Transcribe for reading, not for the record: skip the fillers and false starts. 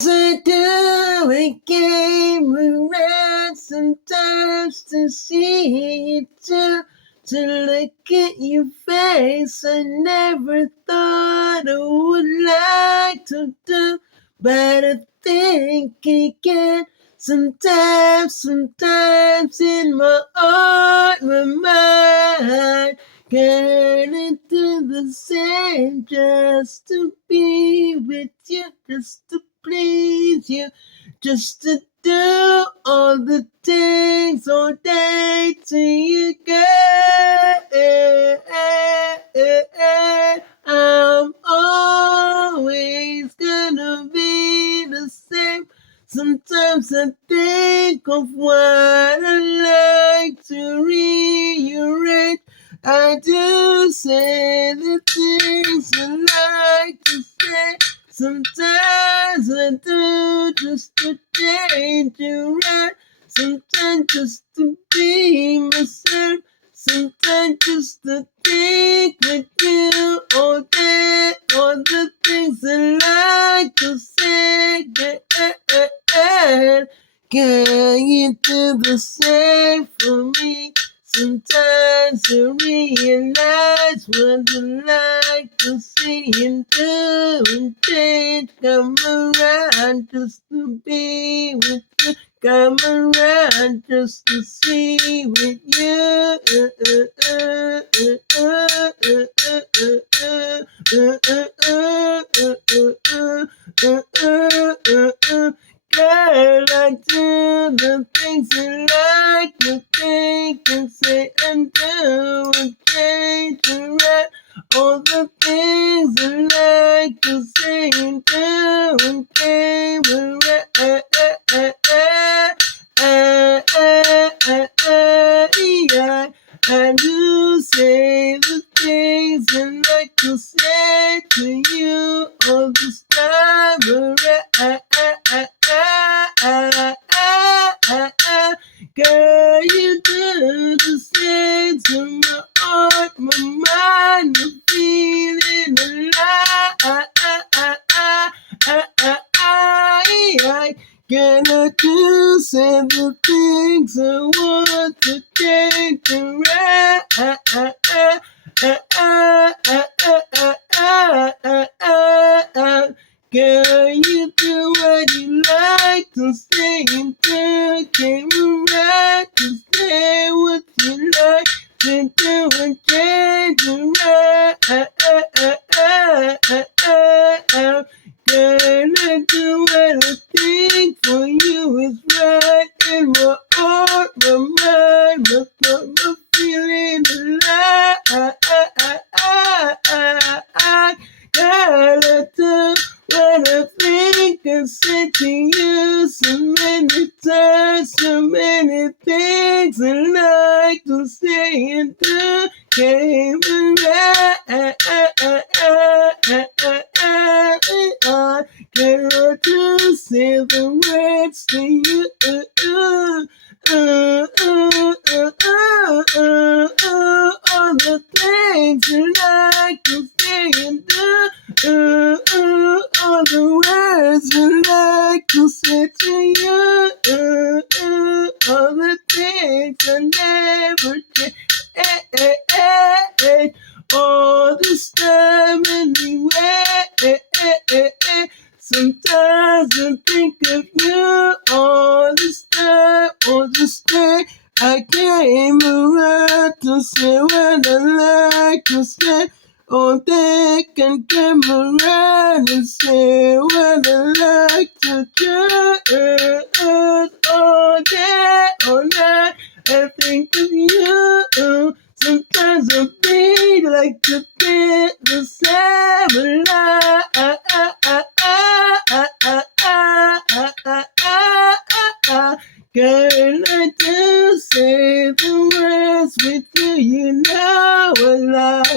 I do it came around sometimes to see you too, to look at your face. I never thought I would like to do, but I think again. Sometimes in my heart, my mind, turn into the same just to be with you, just to please you, just to do all the things all day to you, girl. I'm always gonna be the same. Sometimes I think of what I like to rearrange. I do say the things I like to say. Sometimes I do just to change you right. Sometimes just to be myself. Sometimes just to think with you all day. All the things I like to say. Can you do the same for me? Sometimes I realize what I like to see and do and change. Come around just to be with you. Come around just to see with you. Girl, I do the things you like to think and say and do and change and write. All the things I like to say and do and change and write. I do say the things I like to say to you all this time. Girl, you do the same to my heart, my mind, my feeling alive. Can I do say the things I want to change around? Girl, you do what you like to say and do. Came around to say what you like to do and change around. Girl, I do what I think for you is right in my heart, my mind, my thought, my feeling alive. Girl, I do what I think I said to you so many times, so many things I like to say and do. Came around. Can I do say the words to you? All the things you like to say and do. All the words I like to say to you. All the things I never change. All this time anyway. Sometimes I think of you all this time, all this day. I came around to say what I like to say. All day can come around and say what I like to do. All day, all night, I think of you. Sometimes I feel like to get the same life. Girl, I do say the words with you, you know I love.